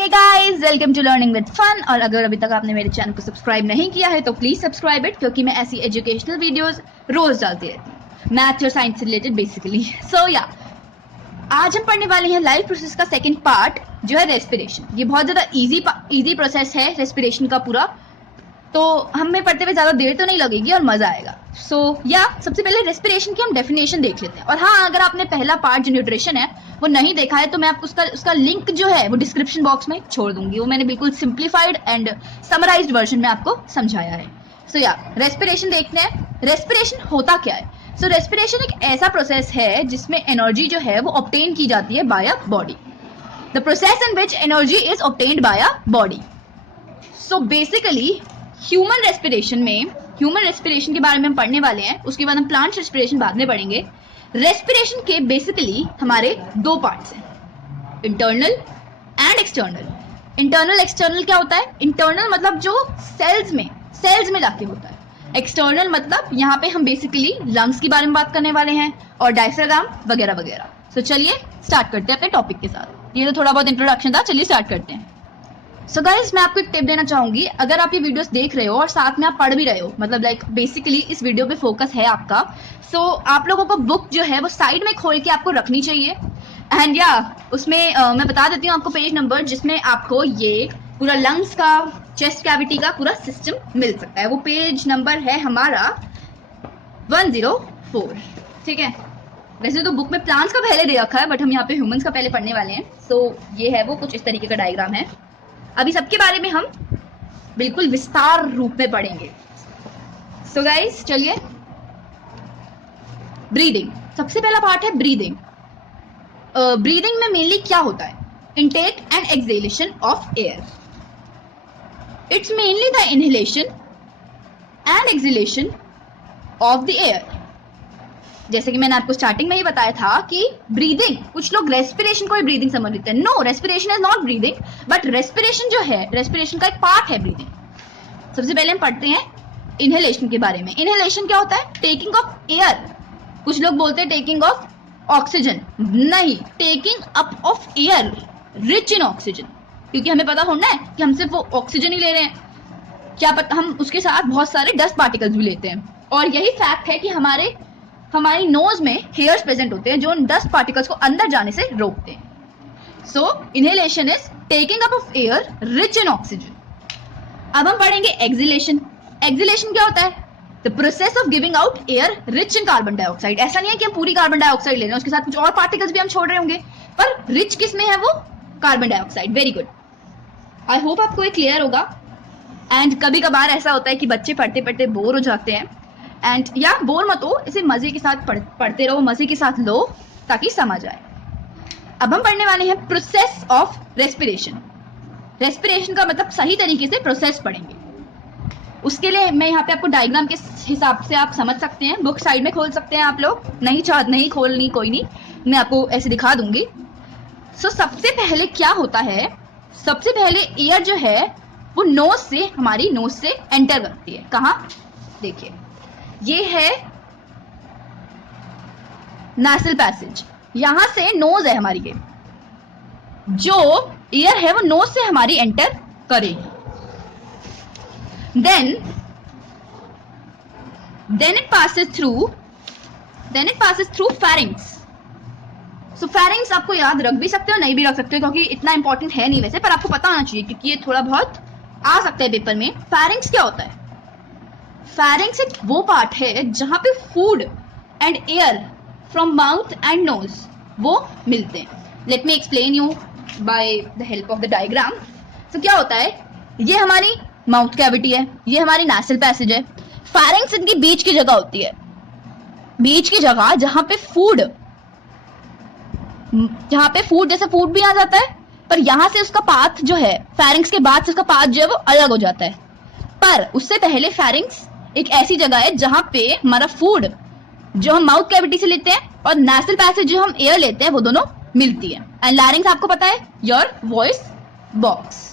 Hey guys, welcome to learning with fun. और अगर अभी तक आपने मेरे चैनल को सब्सक्राइब नहीं किया है तो प्लीज सब्सक्राइब इट, क्योंकि मैं ऐसी एजुकेशनल वीडियोस रोज डालती रहती हूँ, मैथ और साइंस से रिलेटेड बेसिकली। सो या आज हम पढ़ने वाले हैं लाइफ प्रोसेस का सेकंड पार्ट, जो है रेस्पिरेशन। ये बहुत ज्यादा इजी प्रोसेस है रेस्पिरेशन का पूरा, तो हमें पढ़ते हुए ज्यादा देर तो नहीं लगेगी और मजा आएगा। सबसे पहले रेस्पिरेशन की हम डेफिनेशन देख लेते हैं। और हाँ, अगर आपने पहला पार्ट जो न्यूट्रिशन है वो नहीं देखा है तो मैं आपको उसका लिंक जो है वो डिस्क्रिप्शन बॉक्स में छोड़ दूंगी। वो मैंने बिल्कुल सिंप्लीफाइड एंड समराइज्ड वर्जन में आपको समझाया है। रेस्पिरेशन देखते हैं। रेस्पिरेशन होता क्या है? रेस्पिरेशन एक ऐसा प्रोसेस है जिसमें एनर्जी जो है वो ऑब्टेन की जाती है by a body. The process in which energy is obtained by a body. Basically human respiration के बारे में हम पढ़ने वाले हैं। उसके बाद हम प्लांट रेस्पिरेशन बाद में पढ़ेंगे। रेस्पिरेशन के बेसिकली हमारे दो पार्ट्स हैं, internal and external. Internal external क्या होता है? इंटरनल मतलब जो सेल्स में जाके होता है। एक्सटर्नल मतलब यहाँ पे हम बेसिकली लंग्स के बारे में बात करने वाले हैं और डायफ्राम वगैरह वगैरह। चलिए स्टार्ट करते हैं अपने टॉपिक के साथ। ये तो थोड़ा बहुत इंट्रोडक्शन था, चलिए स्टार्ट करते हैं। गाइस, मैं आपको एक टिप देना चाहूंगी। अगर आप ये वीडियोस देख रहे हो और साथ में आप पढ़ भी रहे हो, मतलब बेसिकली इस वीडियो पे फोकस है आपका, आप लोगों को बुक जो है वो साइड में खोल के आपको रखनी चाहिए। एंड उसमें मैं बता देती हूँ आपको पेज नंबर, जिसमें आपको ये पूरा लंग्स का, चेस्ट कैविटी का पूरा सिस्टम मिल सकता है। वो पेज नंबर है हमारा 104। ठीक है, वैसे तो बुक में प्लांट्स का पहले दे रखा है, बट हम यहाँ पे ह्यूमंस का पहले पढ़ने वाले हैं। ये है वो कुछ इस तरीके का डायग्राम है। अभी सबके बारे में हम बिल्कुल विस्तार रूप में पढ़ेंगे। गाइस चलिए, ब्रीदिंग सबसे पहला पार्ट है। ब्रीदिंग में मेनली क्या होता है? Intake and exhalation of air. It's mainly the inhalation and exhalation of the air. जैसे कि मैंने आपको स्टार्टिंग में ही बताया था कि ब्रीदिंग, कुछ लोग रेस्पिरेशन को ही ब्रीदिंग समझ लेते हैं। No, respiration is not breathing, but respiration जो है, रेस्पिरेशन का एक पार्ट है ब्रीदिंग। सबसे पहले हम पढ़ते हैं इनहेलेशन के बारे में। इनहेलेशन क्या होता है? Taking of air. कुछ लोग बोलते हैं टेकिंग ऑफ ऑक्सीजन, नहीं, taking up of air rich in oxygen, क्योंकि हमें पता होना है कि हम सिर्फ वो ऑक्सीजन ही ले रहे हैं, क्या पता हम उसके साथ बहुत सारे डस्ट पार्टिकल्स भी लेते हैं। और यही फैक्ट है कि हमारी नोज में हेयर्स प्रेजेंट होते हैं जो उन डस्ट पार्टिकल्स को अंदर जाने से रोकते हैं। Inhalation is taking up of air rich in oxygen. अब हम पढ़ेंगे एक्सहेलेशन। एक्सहेलेशन क्या होता है? The process of giving out air rich in carbon dioxide. ऐसा नहीं है कि हम पूरी कार्बन डाइऑक्साइड ले रहे हैं, उसके साथ कुछ और पार्टिकल्स भी हम छोड़ रहे होंगे, पर रिच किस में है? वो carbon dioxide. Very good, I hope आपको ये क्लियर होगा। एंड कभी कभार ऐसा होता है कि बच्चे पढ़ते पढ़ते बोर हो जाते हैं, एंड बोर मत हो, इसे मजे के साथ पढ़ते रहो, मजे के साथ लो ताकि समझ आए। अब हम पढ़ने वाले हैं प्रोसेस ऑफ रेस्पिरेशन। रेस्पिरेशन का मतलब सही तरीके से प्रोसेस पढ़ेंगे। उसके लिए मैं यहाँ पे आपको डायग्राम के हिसाब से आप समझ सकते हैं, बुक साइड में खोल सकते हैं आप लोग, नहीं खोलनी कोई नहीं, मैं आपको ऐसे दिखा दूंगी। सबसे पहले क्या होता है? सबसे पहले एयर जो है वो हमारी नोज से एंटर करती है। कहाँ? देखिए, ये है नासल पैसेज, यहां से नोज है हमारी, ये जो एयर है वो नोज से हमारी एंटर करेगी। Then it passes through pharynx. Pharynx आपको याद रख भी सकते हो, नहीं भी रख सकते हो, क्योंकि इतना इंपॉर्टेंट है नहीं वैसे, पर आपको पता होना चाहिए क्योंकि ये थोड़ा बहुत आ सकता है पेपर में। फेरिंग्स क्या होता है? फेरिंग्स एक वो पार्ट है जहां पे food and air from mouth and nose वो मिलते हैं। Let me explain you by the help of the diagram. क्या होता है? ये हमारी माउथ कैविटी है, ये हमारी नासल पैसेज है। फेरिंग्स इनकी बीच की जगह होती है, बीच की जगह जहां पे फूड जैसे फूड भी आ जाता है, पर यहां से उसका पाथ जो है, फेरिंग्स के बाद से उसका पाथ जो है वो अलग हो जाता है। पर उससे पहले फेरिंग्स एक ऐसी जगह है जहां पे हमारा फूड जो हम माउथ कैविटी से लेते हैं और नासल पैसेज जो हम एयर लेते हैं वो दोनों मिलती है। एंड लैरिंग्स आपको पता है, your voice box.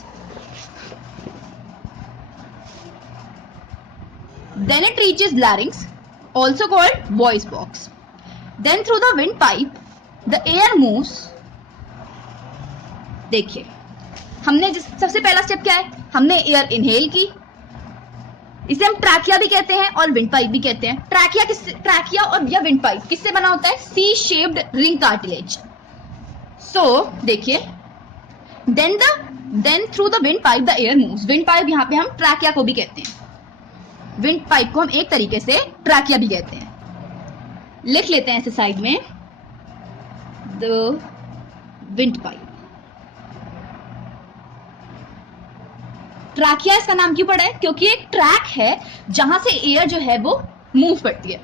Then it reaches larynx, also called voice box. Then through the windpipe the air moves। देखिए, हमने सबसे पहला स्टेप क्या है, हमने एयर इनहेल की, इसे हम ट्रैकिया भी कहते हैं और विंड पाइप भी कहते हैं। ट्रैकिया और या विंड पाइप किससे बना होता है, C shaped ring cartilage. So देखिए, then through the wind pipe the air moves. Wind pipe यहाँ पे हम ट्रैकिया को भी कहते हैं, विंड पाइप को हम एक तरीके से ट्रैकिया भी कहते हैं। लिख लेते हैं ऐसे साइड में, द विंड पाइप। ट्रैकिया इसका नाम क्यों पड़ा है, क्योंकि एक ट्रैक है जहां से एयर जो है वो मूव करती है।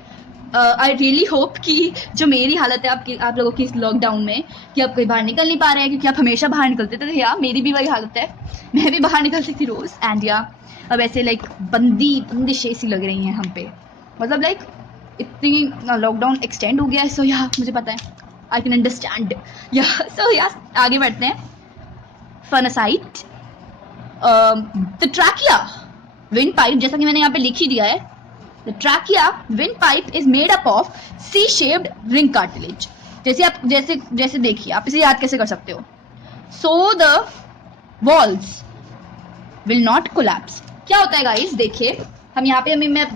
आई रियली होप कि जो मेरी हालत है आप लोगों की इस लॉकडाउन में, कि आप कहीं बाहर निकल नहीं पा रहे हैं, क्योंकि आप हमेशा बाहर निकलते थे। या मेरी भी वही हालत है, मैं भी बाहर निकलती थी रोज। एंड या अब ऐसे लाइक बंदिश ऐसी लग रही हैं हम पे, मतलब लाइक इतनी लॉकडाउन एक्सटेंड हो गया है। सो या मुझे पता है, आई कैन अंडरस्टैंड। या सो या आगे बढ़ते हैं। Fun aside, the trachea wind pipe, जैसा कि मैंने यहाँ पे लिख ही दिया है, the trachea wind pipe is made up of C shaped ring cartilage. जैसे देखिए, आप इसे याद कैसे कर सकते हो, so the walls will not collapse. क्या होता है गाइस, देखिए हम यहाँ पे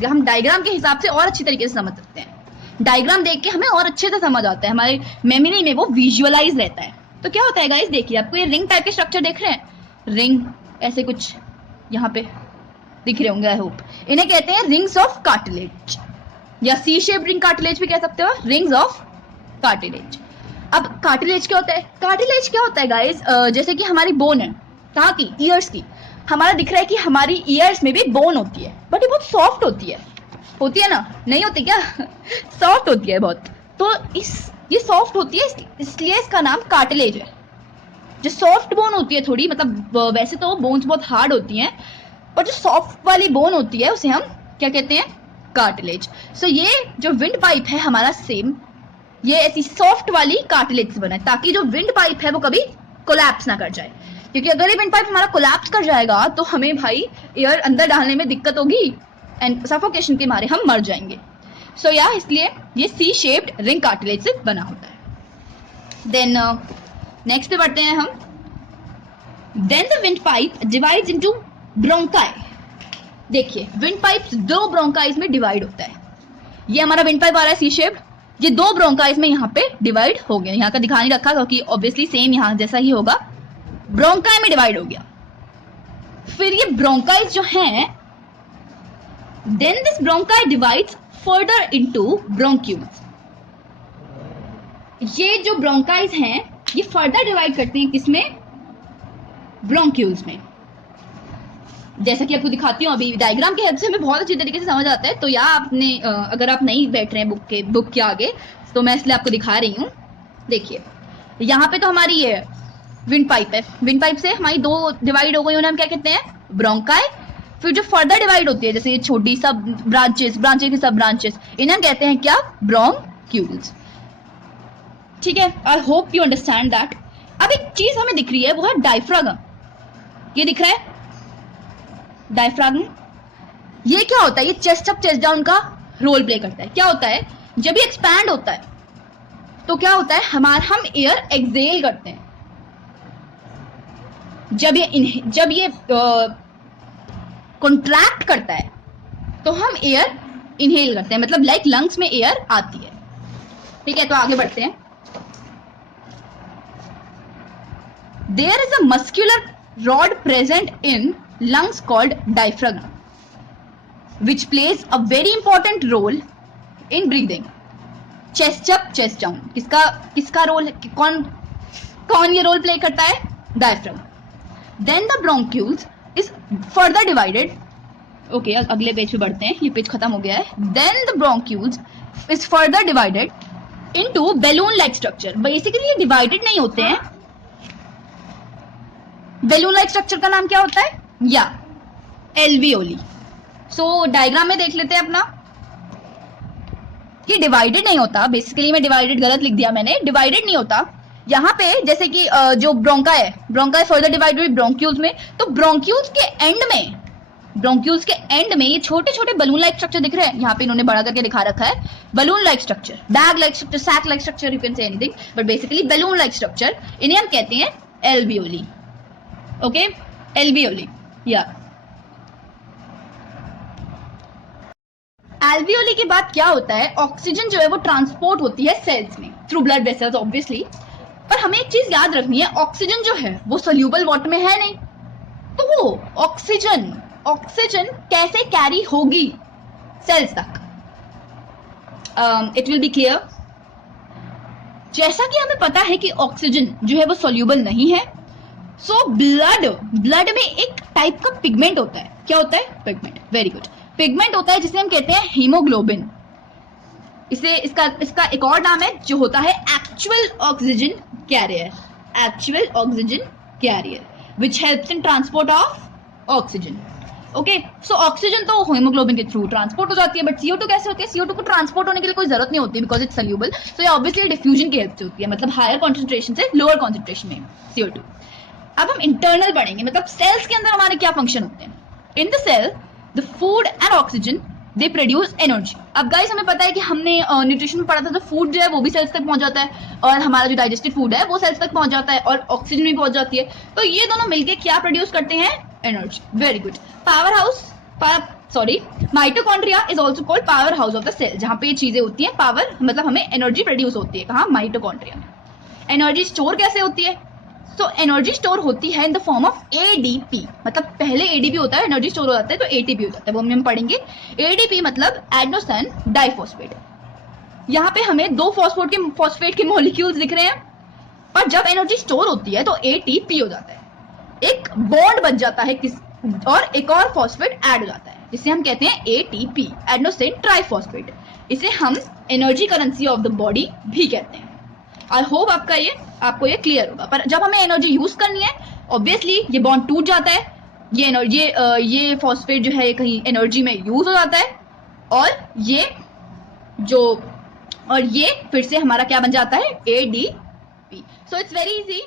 हम डायग्राम के हिसाब से और अच्छी तरीके से समझ सकते हैं। डायग्राम देख के हमें और अच्छे से समझ आता है, हमारे मेमोरी में वो विजुअलाइज रहता है। तो क्या होता है गाइस, देखिए आपको ये रिंग टाइप के स्ट्रक्चर देख रहे हैं, रिंग ऐसे कुछ यहाँ पे दिख रहे होंगे, आई होप। इन्हें कहते हैं रिंग्स ऑफ कार्टिलेज, या सी शेप रिंग कार्टिलेज भी कह सकते हो, रिंग्स ऑफ कार्टिलेज। अब कार्टिलेज क्या होता है, कार्टिलेज क्या होता है गाइस, जैसे कि हमारी बोन है, कहाँ की, ईयर्स की। हमारा दिख रहा है कि हमारी ईयर्स में भी बोन होती है, बट ये बहुत सॉफ्ट होती है ना, नहीं होती क्या सॉफ्ट होती है बहुत। तो ये सॉफ्ट होती है, इसलिए इसका नाम कार्टिलेज है। जो सॉफ्ट बोन होती है थोड़ी, मतलब वैसे तो बोन्स बहुत हार्ड होती हैं, और जो सॉफ्ट वाली बोन होती है उसे हम क्या कहते हैं, कार्टिलेज। सो ये जो विंड पाइप है हमारा, सेम ये ऐसी सॉफ्ट वाली कार्टिलेज से बना है, ताकि जो विंड पाइप है वो कभी कोलैप्स ना कर जाए। क्योंकि अगर ये विंड पाइप हमारा कोलैप्स कर जाएगा तो हमें भाई एयर अंदर डालने में दिक्कत होगी, एंड सफोकेशन के मारे हम मर जाएंगे। सो या इसलिए ये सी शेप्ड रिंग कार्टिलेज से बना होता है। देन नेक्स्ट पे बढ़ते हैं हम। Then the wind pipe divides into bronchi. देखिए विंड पाइप दो ब्रोंकाइज में डिवाइड होता है। ये हमारा विंड पाइप आ रहा है सी शेप्ड, ये दो ब्रोंकाइज में यहाँ पे डिवाइड हो गया। यहाँ का दिखा नहीं रखा क्योंकि ऑब्वियसली सेम यहाँ जैसा ही होगा, ब्रोंकाई में डिवाइड हो गया। फिर ये ब्रोंकाइज जो हैं, then this bronchi divides further into bronchioles. ये जो ब्रोंकाइज हैं ये फर्दर डिवाइड करते हैं किसमें, ब्रोंक्यूल्स में। जैसा कि आपको दिखाती हूँ अभी डायग्राम के हेल्प से हमें बहुत अच्छी तरीके से समझ आता है। तो या आपने अगर आप नहीं बैठ रहे हैं बुक के आगे, तो मैं इसलिए आपको दिखा रही हूँ। देखिए यहाँ पे तो हमारी ये विंड पाइप है, विंड पाइप से हमारी दो डिवाइड हो गई, उन्हें हम क्या कहते हैं, ब्रोंकाई। फिर जो फर्दर डिवाइड होती है, जैसे ये छोटी सब ब्रांचेस की सब ब्रांचेस, इन्हें हम कहते हैं क्या, ब्रोंक्यूल्स। ठीक है, I hope you understand that. अब एक चीज हमें दिख रही है, वो है डायफ्रागम। ये दिख रहा है डायफ्रागम। ये क्या होता है, ये चेस्ट अप चेस्ट डाउन का रोल प्ले करता है। क्या होता है, जब ये एक्सपैंड होता है तो क्या होता है, हम एयर एक्सेल करते हैं। जब ये कॉन्ट्रैक्ट करता है तो हम एयर इनहेल करते हैं, मतलब लाइक लंग्स में एयर आती है। ठीक है, तो आगे बढ़ते हैं। There is a muscular rod present in lungs called diaphragm, which plays a very important role in breathing. Chest up, chest down. किसका रोल है, कौन ये रोल प्ले करता है, diaphragm. Then the bronchioles is further divided. Okay, अगले page पे बढ़ते हैं, ये पेज खत्म हो गया है। Then the bronchioles is further divided into balloon-like structure. Basically ये divided नहीं होते हैं। balloon-like structure का नाम क्या होता है, या एल्वियोली। सो डायग्राम में देख लेते हैं अपना। ये डिवाइडेड नहीं होता, बेसिकली मैं डिवाइडेड गलत लिख दिया मैंने, डिवाइडेड नहीं होता। यहाँ पे जैसे कि जो ब्रोंकाई फर्दर डिवाइडेड हुई ब्रोंक्यूल्स में, तो ब्रोंक्यूल्स के एंड में ये छोटे छोटे बलून लाइक स्ट्रक्चर दिख रहे हैं। यहाँ पे इन्होंने बड़ा करके दिखा रखा है, balloon like structure, bag like structure, sac like structure, you can say anything, but basically balloon like structure, इन्हें हम कहते हैं एल्वियोली। ओके, एल्वियोली या एल्वियोली के बाद क्या होता है, ऑक्सीजन जो है वो ट्रांसपोर्ट होती है सेल्स में थ्रू ब्लड वेसल्स ऑब्वियसली। पर हमें एक चीज याद रखनी है, ऑक्सीजन जो है वो सोल्यूबल वाटर में है नहीं, तो वो ऑक्सीजन कैसे कैरी होगी सेल्स तक? It will be clear. जैसा कि हमें पता है कि ऑक्सीजन जो है वो सोल्यूबल नहीं है, सो ब्लड में एक टाइप का पिगमेंट होता है। क्या होता है? पिगमेंट। Very good. पिगमेंट होता है जिसे हम कहते हैं हीमोग्लोबिन। इसका एक और नाम है जो होता है actual oxygen carrier which helps in transport of oxygen. Okay, so oxygen तो हीमोग्लोबिन के थ्रू ट्रांसपोर्ट हो जाती है, बट CO2 कैसे होती है? CO2 को ट्रांसपोर्ट होने के लिए कोई जरूरत नहीं होती बिकॉज इट्स सोल्यूबल, तो ये ऑब्वियसली डिफ्यूजन की हेल्प से होती है, मतलब हायर कॉन्सेंट्रेशन से लोअर कॉन्सेंट्रेशन में CO2। अब हम इंटरनल पढ़ेंगे, मतलब सेल्स के अंदर हमारे क्या फंक्शन होते हैं। In the cell the food and oxygen they produce energy. अब गाइस हमें पता है कि हमने न्यूट्रिशन में पढ़ा था, तो फूड जो है वो भी सेल्स तक पहुंच जाता है और हमारा जो डाइजेस्टेड फूड है वो सेल्स तक पहुंच जाता है और ऑक्सीजन भी पहुंच जाती है। तो ये दोनों मिलके क्या प्रोड्यूस करते हैं? Energy. Very good. Mitochondria is also called power house of the cell, जहां पे ये चीजें होती हैं, पावर मतलब हमें एनर्जी प्रोड्यूस होती है। कहाँ? माइटोकॉन्ड्रिया में। एनर्जी स्टोर कैसे होती है? तो एनर्जी स्टोर होती है in the form of ADP, मतलब पहले ADP होता है, एनर्जी स्टोर हो जाता है तो ATP हो जाता है, वो हम पढ़ेंगे। ADP मतलब एडेनोसिन डाइफॉस्फेट। यहाँ पे हमें दो फॉस्फेट के मॉलिक्यूल्स दिख रहे हैं, पर जब एनर्जी स्टोर होती है तो ATP हो जाता है, एक बॉन्ड बन जाता है और एक और फॉस्फेट ऐड हो जाता है, जिसे हम कहते हैं ATP, एडेनोसिन ट्राइफॉस्फेट। इसे हम energy currency of the body भी कहते हैं। आई होप आपको ये क्लियर होगा। पर जब हमें एनर्जी यूज करनी है, ऑब्वियसली ये बॉन्ड टूट जाता है, ये फॉस्फेट जो है कहीं एनर्जी में यूज हो जाता है और ये फिर से हमारा क्या बन जाता है? ADP। So it's very easy.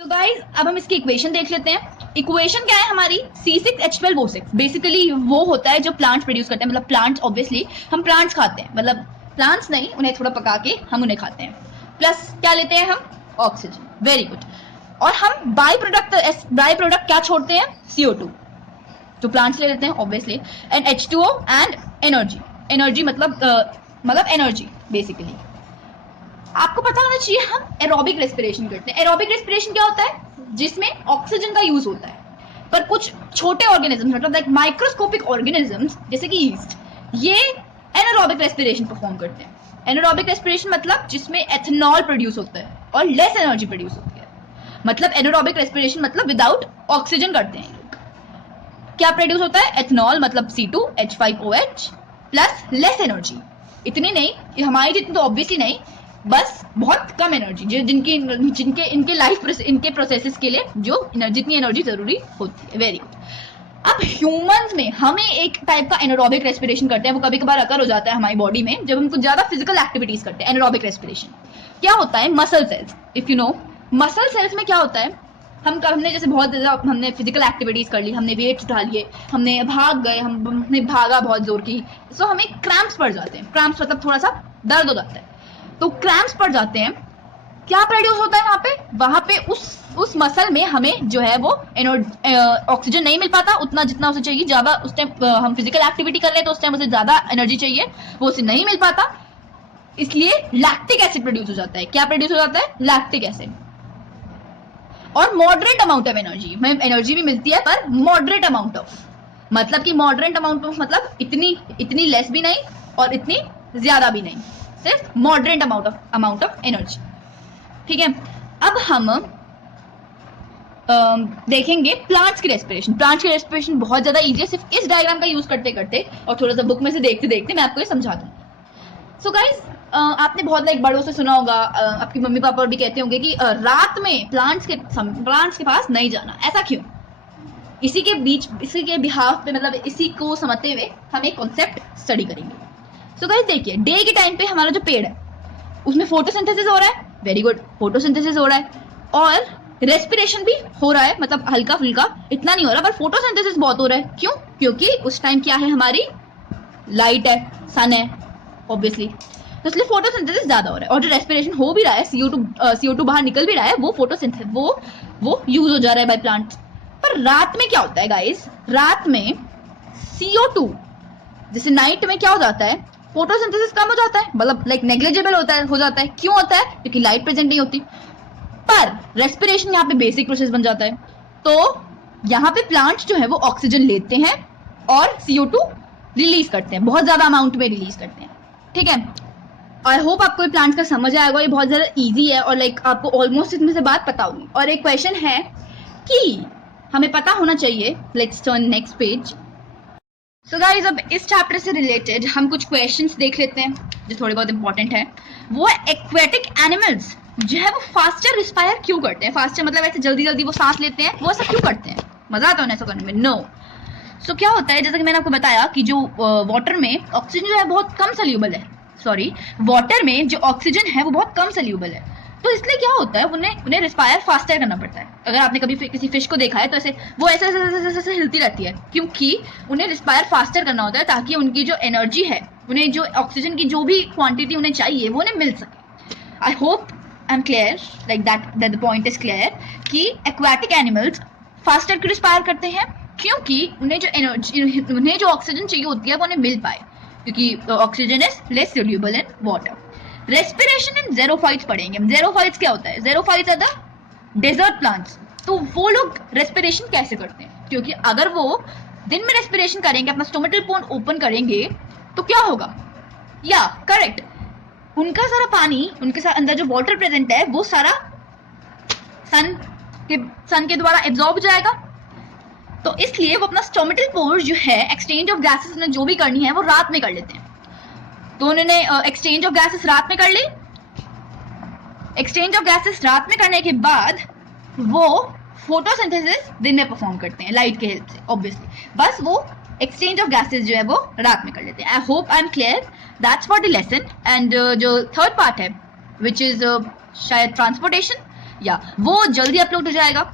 तो गाइज अब हम इसकी इक्वेशन देख लेते हैं। इक्वेशन क्या है हमारी? C6H12O6। बेसिकली वो होता है जो प्लांट्स प्रोड्यूस करते हैं, मतलब प्लांट्स ऑब्वियसली हम प्लांट्स खाते हैं, मतलब प्लांट्स नहीं, उन्हें थोड़ा पका के हम उन्हें खाते हैं। प्लस क्या लेते हैं हम? ऑक्सीजन। Very good. और हम बाई प्रोडक्ट क्या छोड़ते हैं? CO2, जो प्लांट्स ले लेते हैं obviously, and H2O and energy मतलब एनर्जी बेसिकली। आपको पता होना चाहिए हम एरोबिक रेस्पिरेशन करते हैं। एरोबिक रेस्पिरेशन क्या होता है? जिसमें ऑक्सीजन का यूज होता है, पर कुछ छोटे ऑर्गेनिज्म मतलब लाइक माइक्रोस्कोपिक ऑर्गेनिजम्स जैसे कि ईस्ट, ये एनारोबिक रेस्पिरेशन परफॉर्म करते हैं। एनारोबिक रेस्पिरेशन मतलब जिसमें एथेनॉल प्रोड्यूस होता है और लेस एनर्जी प्रोड्यूस होती है, मतलब एनारोबिक रेस्पिरेशन मतलब विदाउट ऑक्सीजन करते हैं लोग। क्या प्रोड्यूस होता है? एथेनॉल मतलब C2H5OH प्लस लेस एनर्जी। इतनी नहीं कि हमारी जितनी तो ऑब्वियसली नहीं, बस बहुत कम एनर्जी, इनके प्रोसेसेस के लिए जितनी एनर्जी जरूरी होती है। Very good. अब ह्यूमंस में हमें एक टाइप का एनारोबिक रेस्पिरेशन करते हैं, वो कभी कभार अकर हो जाता है हमारी बॉडी में जब हम कुछ ज्यादा फिजिकल एक्टिविटीज करते हैं। एनारोबिक रेस्पिरेशन क्या होता है? Muscle cells, if you know, muscle cells में क्या होता है, हमने जैसे बहुत ज्यादा हमने फिजिकल एक्टिविटीज कर ली, हमने वेट उठा लिए, हमने भाग गए, हमने भागा बहुत जोर की, सो हमें क्रैम्प्स पड़ जाते हैं। क्रैम्प्स मतलब थोड़ा सा दर्द हो जाता है, तो क्रैम्प्स पड़ जाते हैं। क्या प्रोड्यूस होता है वहां पे उस मसल में हमें जो है वो ऑक्सीजन नहीं मिल पाता उतना जितना उसे चाहिए। ज्यादा उस टाइम हम फिजिकल एक्टिविटी कर रहे हैं तो उस टाइम उसे ज्यादा एनर्जी चाहिए, वो उसे नहीं मिल पाता, इसलिए लैक्टिक एसिड प्रोड्यूस हो जाता है। क्या प्रोड्यूस हो जाता है? Lactic acid. और मॉडरेट अमाउंट ऑफ एनर्जी भी मिलती है, पर मॉडरेट अमाउंट ऑफ मतलब इतनी लेस भी नहीं और इतनी ज्यादा भी नहीं, सिर्फ मॉडरेट अमाउंट ऑफ एनर्जी। ठीक है। अब हम देखेंगे प्लांट्स की रेस्पिरेशन बहुत ज्यादा इजी है, सिर्फ इस डायग्राम का यूज करते करते और थोड़ा सा बुक में से देखते देखते मैं आपको ये समझा दूंगा। सो गाइस आपने बहुत लाइक बड़ों से सुना होगा, आपकी मम्मी पापा भी कहते होंगे कि रात में प्लांट्स के पास नहीं जाना। ऐसा क्यों? इसी के बिहाफ पे, मतलब इसी को समझते हुए हम एक कॉन्सेप्ट स्टडी करेंगे। सो गाइस देखिए, डे के टाइम पे हमारा जो पेड़ है उसमें फोटोसिंथेसिस हो रहा है। वेरी गुड, फोटोसिंथेसिस हो रहा है और रेस्पिरेशन भी हो रहा है, मतलब हल्का फुल्का, इतना नहीं हो रहा, पर फोटोसिंथेसिस बहुत हो रहा है। क्यों? क्योंकि उस टाइम क्या है, हमारी लाइट है, सन है ऑब्वियसली, तो इसलिए फोटोसिंथेसिस ज्यादा हो रहा है। और जो रेस्पिरेशन हो भी रहा है, CO2 बाहर निकल भी रहा है, वो फोटोसिंथेसिस, वो वो यूज हो जा रहा है बाय प्लांट्स। पर रात में क्या होता है गाइस, रात में CO2, जैसे नाइट में क्या हो जाता है, फोटोसिंथेसिस कम हो जाता है, मतलब लाइक नेग्लिजिबल होता है, हो जाता है। क्यों होता है? क्योंकि लाइट प्रेजेंट नहीं होती। पर रेस्पिरेशन यहाँ पे बेसिक प्रोसेस बन जाता है। तो यहाँ पे प्लांट्स जो है वो ऑक्सीजन लेते हैं और CO2 रिलीज करते हैं, बहुत ज्यादा अमाउंट में रिलीज करते हैं। ठीक है, आई होप आपको ये प्लांट्स का समझ आएगा। ये बहुत ज्यादा इजी है और लाइक आपको ऑलमोस्ट इसमें से बात पता होगी। और एक क्वेश्चन है कि हमें पता होना चाहिए, let's turn next page. So guys, अब इस चैप्टर से रिलेटेड हम कुछ क्वेश्चंस देख लेते हैं जो थोड़े बहुत इंपॉर्टेंट है। वो एक्वेटिक एनिमल्स जो है वो फास्टर रिस्पायर क्यों करते हैं? फास्टर मतलब ऐसे जल्दी जल्दी वो सांस लेते हैं, वो ऐसा क्यों करते हैं? मजा आता है ऐसा करने में? नो। सो क्या होता है, जैसा कि मैंने आपको बताया कि जो वाटर में ऑक्सीजन जो है बहुत कम सोल्यूबल है, सॉरी वाटर में जो ऑक्सीजन है वो बहुत कम सोल्यूबल है। तो इसलिए क्या होता है, उन्हें रिस्पायर फास्टर करना पड़ता है। अगर आपने कभी किसी फिश को देखा है तो ऐसे वो ऐसे ऐसे हिलती रहती है, क्योंकि उन्हें रिस्पायर फास्टर करना होता है ताकि उनकी जो एनर्जी है, उन्हें जो ऑक्सीजन की जो भी क्वांटिटी उन्हें चाहिए वो उन्हें मिल सके। I hope I am clear, like that the point is clear कि एक्वाटिक एनिमल्स फास्टर क्यों रिस्पायर करते हैं, क्योंकि उन्हें जो एनर्जी, उन्हें जो ऑक्सीजन चाहिए होती है वो उन्हें मिल पाए, क्योंकि oxygen is less soluble in water. Respiration in xerophytes पढ़ेंगे हम। ज़ेरोफाइट्स क्या होता है? Xerophytes are the desert plants. तो वो लोग रेस्पिरेशन कैसे करते हैं? क्योंकि अगर वो दिन में रेस्पिरेशन करेंगे, अपना स्टोमेटल पोर ओपन करेंगे, तो क्या होगा? या करेक्ट, उनका सारा पानी, उनके साथ अंदर जो वाटर प्रेजेंट है वो सारा सन के द्वारा एब्जॉर्ब हो जाएगा। तो इसलिए वो अपना स्टोमेटल पोर जो है, एक्सचेंज ऑफ गैसेस उन्हें जो भी करनी है वो रात में कर लेते हैं। तो उन्होंने एक्सचेंज ऑफ गैसेस रात में कर ली। एक्सचेंज ऑफ गैसेस रात में करने के बाद वो फोटोसिंथेसिस दिन में परफॉर्म करते हैं लाइट के हेल्प से, ऑब्वियसली। बस वो एक्सचेंज ऑफ गैसेस जो है वो रात में कर लेते हैं। I hope I am clear, that's for the lesson. And जो थर्ड पार्ट है विच इज शायद ट्रांसपोर्टेशन, या वो जल्दी अपलोड हो जाएगा।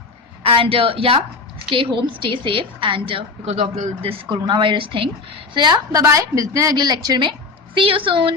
एंड या stay home, stay safe, and because of this coronavirus thing. So yeah, bye bye, मिलते हैं अगले लेक्चर में। See you soon.